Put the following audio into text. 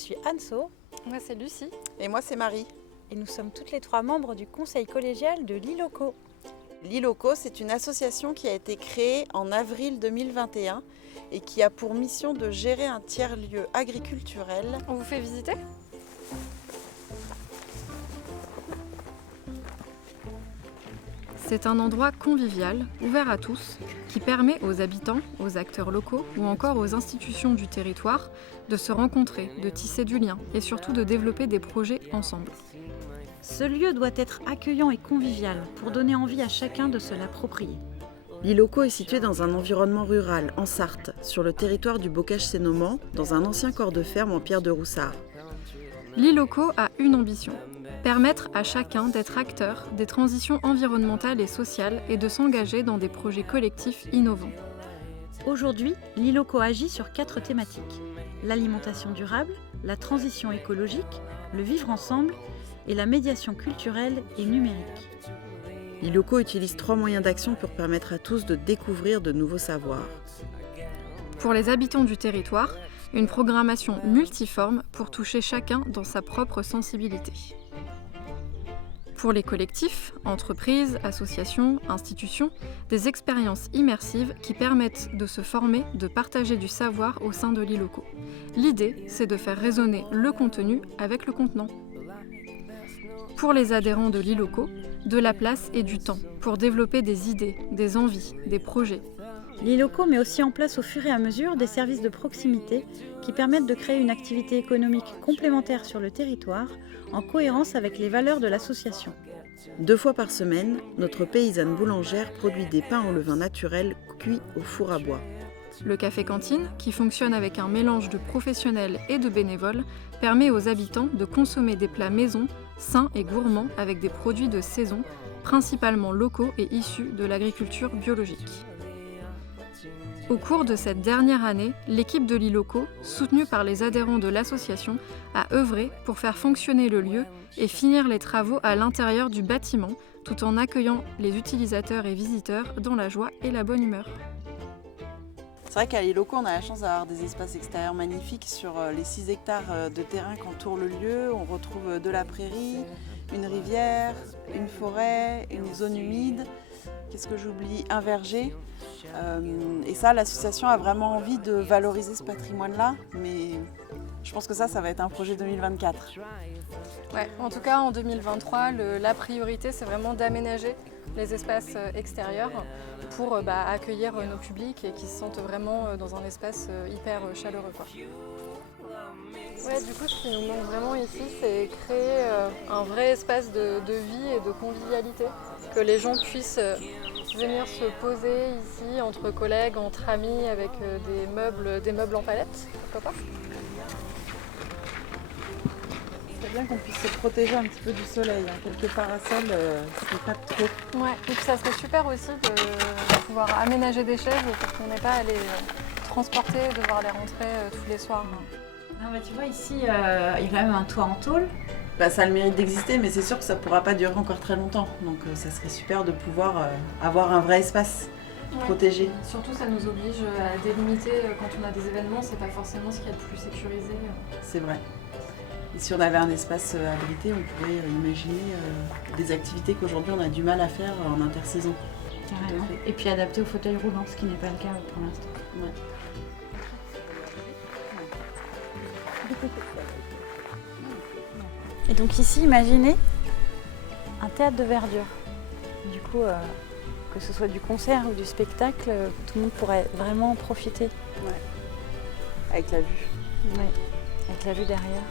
suis Anso. Moi, c'est Lucie. Et moi, c'est Marie. Et nous sommes toutes les trois membres du conseil collégial de l'ILOCO. L'ILOCO, c'est une association qui a été créée en avril 2021 et qui a pour mission de gérer un tiers-lieu agriculturel. On vous fait visiter ? C'est un endroit convivial, ouvert à tous, qui permet aux habitants, aux acteurs locaux ou encore aux institutions du territoire de se rencontrer, de tisser du lien et surtout de développer des projets ensemble. Ce lieu doit être accueillant et convivial pour donner envie à chacun de se l'approprier. L'ILOCO est situé dans un environnement rural, en Sarthe, sur le territoire du Bocage-Sénoman, dans un ancien corps de ferme en pierre de Roussard. L'ILOCO a une ambition, permettre à chacun d'être acteur des transitions environnementales et sociales et de s'engager dans des projets collectifs innovants. Aujourd'hui, l'ILOCO agit sur 4 thématiques. L'alimentation durable, la transition écologique, le vivre ensemble et la médiation culturelle et numérique. L'ILOCO utilise 3 moyens d'action pour permettre à tous de découvrir de nouveaux savoirs. Pour les habitants du territoire, une programmation multiforme pour toucher chacun dans sa propre sensibilité. Pour les collectifs, entreprises, associations, institutions, des expériences immersives qui permettent de se former, de partager du savoir au sein de l'ILOCO. L'idée, c'est de faire résonner le contenu avec le contenant. Pour les adhérents de l'ILOCO, de la place et du temps pour développer des idées, des envies, des projets. L'ILOCO met aussi en place au fur et à mesure des services de proximité qui permettent de créer une activité économique complémentaire sur le territoire en cohérence avec les valeurs de l'association. 2 fois par semaine, notre paysanne boulangère produit des pains au levain naturel cuits au four à bois. Le café-cantine, qui fonctionne avec un mélange de professionnels et de bénévoles, permet aux habitants de consommer des plats maison, sains et gourmands avec des produits de saison, principalement locaux et issus de l'agriculture biologique. Au cours de cette dernière année, l'équipe de l'ILOCO, soutenue par les adhérents de l'association, a œuvré pour faire fonctionner le lieu et finir les travaux à l'intérieur du bâtiment, tout en accueillant les utilisateurs et visiteurs dans la joie et la bonne humeur. C'est vrai qu'à l'ILOCO, on a la chance d'avoir des espaces extérieurs magnifiques sur les 6 hectares de terrain qu'entoure le lieu. On retrouve de la prairie, une rivière, une forêt, une zone humide. Qu'est-ce que j'oublie ? Un verger. Et ça, l'association a vraiment envie de valoriser ce patrimoine-là. Mais je pense que ça va être un projet 2024. Ouais, en tout cas, en 2023, la priorité, c'est vraiment d'aménager les espaces extérieurs pour accueillir nos publics et qu'ils se sentent vraiment dans un espace hyper chaleureux, quoi. Ouais, du coup, ce qui nous manque vraiment ici, c'est créer un vrai espace de vie et de convivialité, que les gens puissent venir se poser ici entre collègues, entre amis, avec des meubles en palette, pourquoi pas. C'est bien qu'on puisse se protéger un petit peu du soleil. Quelques parasols, c'est pas trop. Ouais, et puis ça serait super aussi de pouvoir aménager des chaises pour qu'on n'ait pas à les transporter, devoir les rentrer tous les soirs. Ah tu vois ici, il y a quand même un toit en tôle. Ça a le mérite d'exister, mais c'est sûr que ça ne pourra pas durer encore très longtemps. Donc ça serait super de pouvoir avoir un vrai espace protégé. Surtout, ça nous oblige à délimiter quand on a des événements, c'est pas forcément ce qu'il y a de plus sécurisé. C'est vrai. Et si on avait un espace abrité, on pourrait imaginer des activités qu'aujourd'hui on a du mal à faire en intersaison. Carrément. Et puis adapté au fauteuil roulant, ce qui n'est pas le cas pour l'instant. Ouais. Et donc ici, imaginez un théâtre de verdure. Du coup, que ce soit du concert ou du spectacle, tout le monde pourrait vraiment en profiter. Ouais. Avec la vue. Ouais. Avec la vue derrière.